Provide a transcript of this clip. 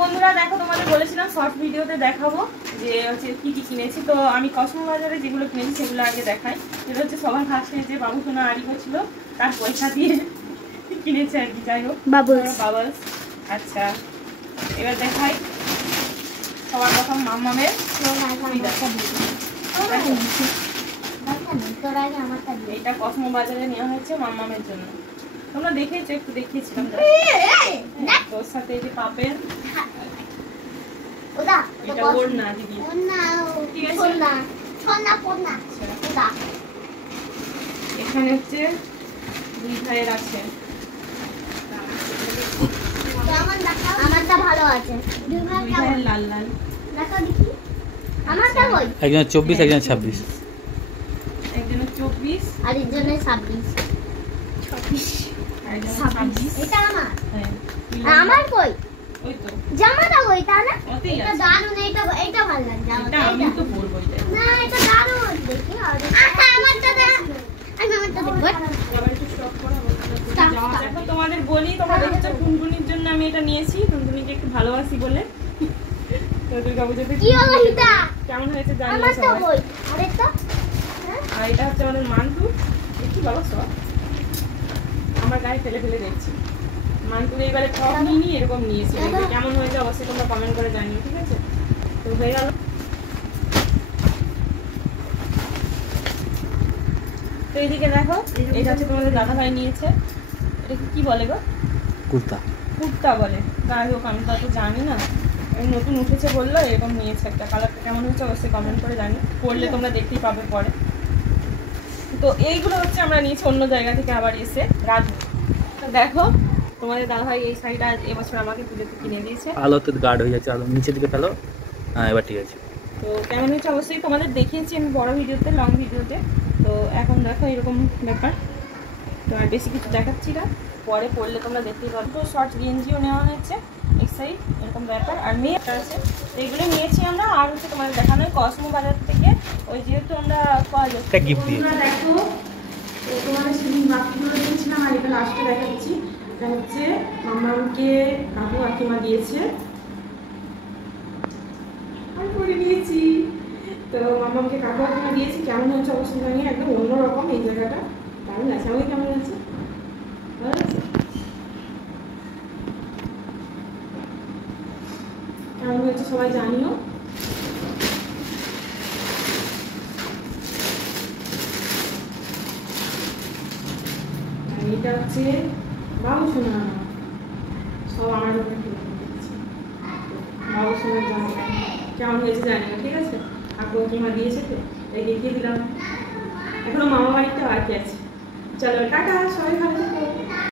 বন্ধুরা দেখো, তোমাদের বলেছিলাম শর্ট ভিডিওতে দেখাবো যে হচ্ছে কি কি কিনেছি। তো আমি কসমো বাজারে যেগুলো কিনেছি সেগুলো আগে দেখাই। এটা হচ্ছে সবার ফার্স্টে যে বাবু সোনা আড়ি করছিল তার পয়সা দিয়ে কিনেছে আর কি। যাই হোক, বাবলস। আচ্ছা, এবার দেখাই সবার প্রথম মাম্মামের। এটা কসমো বাজারে নেওয়া হয়েছে মাম্মামের জন্য। তোমরা দেখেছো, একটু দেখিয়েছিলাম। তোর সাথে এই যে পাপের, এটা ওর না দিদি, ঠিক আছে। এখানে হচ্ছে দুই ভাইয়ের আছে। আমারটা ভালো আছে, দুই ভাইয়ের লাল লাল। দেখো দেখি আমারটা কই? একজন 24, একজন 26। একজনের 24 আর একজনের 26। 26 এটা আমার। হ্যাঁ, আমার কই? ওই তো জামাটা কই? তা না ওতেই এটা আছে। দারুন, এটা ভালো লাগে। এটা আমি তো পরবো এটা। না, এটা দারুন। দেখি আমারটা দে, আমি আমারটা দেখব। আবার একটু স্টক করাবো। দেখো, তোমাদের বলি, তোমরা দেখেছো টুনটুনির জন্য আমি এটা নিয়েছি। টুনটুনিকে একটু ভালোবাসি বলে। তো দুর্গা পুজোতে কি হলো এটা? কেমন হয়েছে জানি না আমারটা সবাই। কই? আরেকটা আর এটা হচ্ছে আমাদের মান্টু। দেখি বাবা সব আমার গায়ে ফেলে ফেলে দেখছি। মান্টুর এইবারে টপ নিয়ে এরকম নিয়েছি। কেমন হয়েছে অবশ্যই তোমরা কমেন্ট করে জানিও, ঠিক আছে? তো হয়ে গেল। তো এইদিকে দেখো, এটা হচ্ছে তোমাদের দাদা ভাই নিয়েছে। এটা কি বলে গো? কুর্তা। কুর্তা বলে। যাই হোক, আমি তো অত জানি না। এই নতুন উঠেছে বললো, এরকম নিয়েছে একটা। কালারটা কেমন হয়েছে অবশ্যই কমেন্ট করে জানি। পরলে তোমরা দেখতেই পাবে পরে। তো এইগুলো হচ্ছে আমরা নিয়েছি অন্য জায়গা থেকে আবার এসে রাজু। তো দেখো, তোমাদের দাদাভাই এই শাড়িটা এবছর আমাকে পুজোতে কিনে দিয়েছে। আলোতে গার্ড হয়ে যাচ্ছে, আলো নিচের দিকে ফেলো। হ্যাঁ, এবার ঠিক আছে। তো কেমন হয়েছে অবশ্যই তোমাদের দেখিয়েছি আমি বড় ভিডিওতে, লং ভিডিওতে। তো এখন দেখো এরকম ব্যাপার। তো আর বেশি কিছু দেখাচ্ছি না, পরে পড়লে তোমরা দেখতেই পাবে। তো শর্টস গেঞ্জিও নেওয়া হয়েছে এক সাইড, এরকম ব্যাপার। আর মেয়েটা আছে, এইগুলো নিয়েছি আমরা। আর হচ্ছে তোমাদের দেখানো কসমো বাজার থেকে, ওই যেহেতু আমরা একটা গিফট দিয়ে। দেখো, তো তোমাদের সেদিন বাকিগুলো দিয়েছিলাম, আর এটা লাস্টে দেখাচ্ছি। এটা হচ্ছে মামাকে কাকু কাকিমা দিয়েছে, আমি করে নিয়েছি। তো মামাকে কাকু কাকিমা দিয়েছি। কেমন হচ্ছে অবশ্যই জানি। একদম অন্যরকম এই জায়গাটা। কেমন আছে? আমাকে কেমন আছে? ভালো আছে? কেমন হয়েছে সবাই জানিও। এটা হচ্ছে বাবু সোনা, সব আমার জন্য বাবু সোনার জন্য। কেমন হয়েছে জানিও, ঠিক আছে? কাকু কাকিমা দিয়েছে, তো দেখিয়ে দিলাম। এখনো মামা বাড়িতে বাকি আছে। চলো টাটা, সবাই ভালো থেকো।